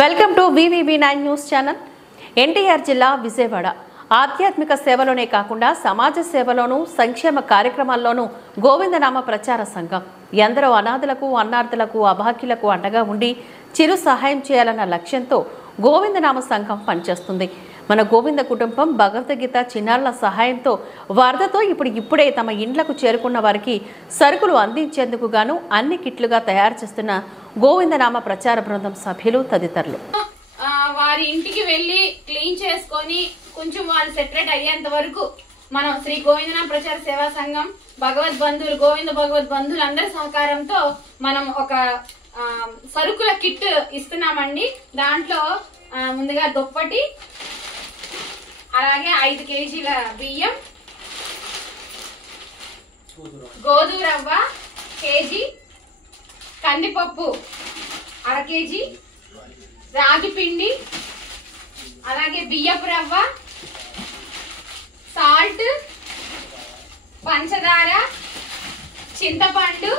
Welcome to VVB9 news channel. NTR జిల్లా విజయవాడ ఆధ్యాత్మిక సేవలోనే కాకుండా సమాజ సేవలోనూ సంక్షేమ కార్యక్రమాల్లోనూ గోవిందనామ ప్రచార సంఘం ఎందరో అనాథలకు అన్నార్థులకు అభాగ్యులకు అండగా ఉండి చిరు సహాయం చేయాలన్న లక్ష్యంతో గోవిందనామ సంఘం పనిచేస్తుంది. మన గోవింద కుటుంబం భగవద్గీత చిన్నారుల సహాయంతో వరదతో ఇప్పుడే తమ ఇండ్లకు చేరుకున్న వారికి సరుకులు అందించేందుకు గాను అన్ని కిట్లుగా తయారు చేస్తున్న గోవిందనామ ప్రచార బృందం సభ్యులు తదితరులు వారి ఇంటికి వెళ్లి క్లీన్ చేసుకొని కొంచెం వాళ్ళు సెటరేట్ అయ్యేంత వరకు మనం శ్రీ గోవిందనామ ప్రచార సేవా సంఘం భగవద్ బంధువులు గోవింద భగవద్ బంధువులు అందరి సహకారంతో మనం ఒక సరుకుల కిట్ ఇస్తున్నామండి. దాంట్లో ముందుగా దుప్పటి, అలాగే 5 కేజీల బియ్యం, గోధుమ రవ్వ కేజీ, కందిపప్పు 1/2 కేజీ, రాగి పిండి, అలాగే బియ్యపు రవ్వ, సాల్ట్, పంచదార, చింతపండు,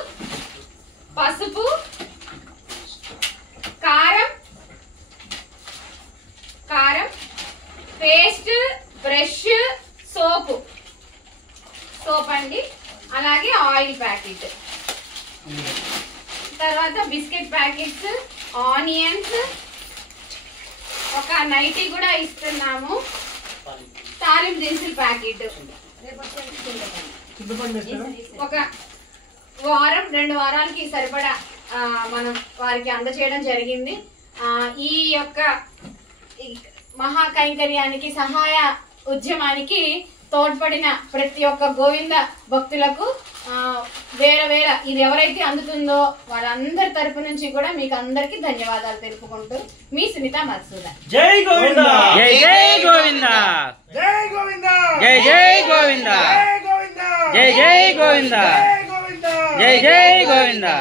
పసుపు, కారం, పేస్ట్, బ్రష్, సోప్ అండి, అలాగే ఆయిల్ ప్యాకెట్, తర్వాత బిస్కెట్ ప్యాకెట్స్, ఆనియన్స్, ఒక నైటీ కూడా ఇస్తున్నాము, తాలింపు దినుసుల ప్యాకెట్, ఒక వారం 2 వారాలకి సరిపడా మనం వారికి అందజేయడం జరిగింది. ఈ యొక్క మహా కైంకర్యానికి సహాయ ఉద్యమానికి తోడ్పడిన ప్రతి ఒక్క గోవింద భక్తులకు వేరే ఇది ఎవరైతే అందుతుందో వాళ్ళందరి తరపు నుంచి కూడా మీకు అందరికి ధన్యవాదాలు తెలుపుకుంటూ మీ సునీత మధుసూదన్. జై గోవింద జై జై గోవింద జై గోవింద జై జై గోవింద జై జై గోవింద జై జై గోవింద జై జై గోవింద.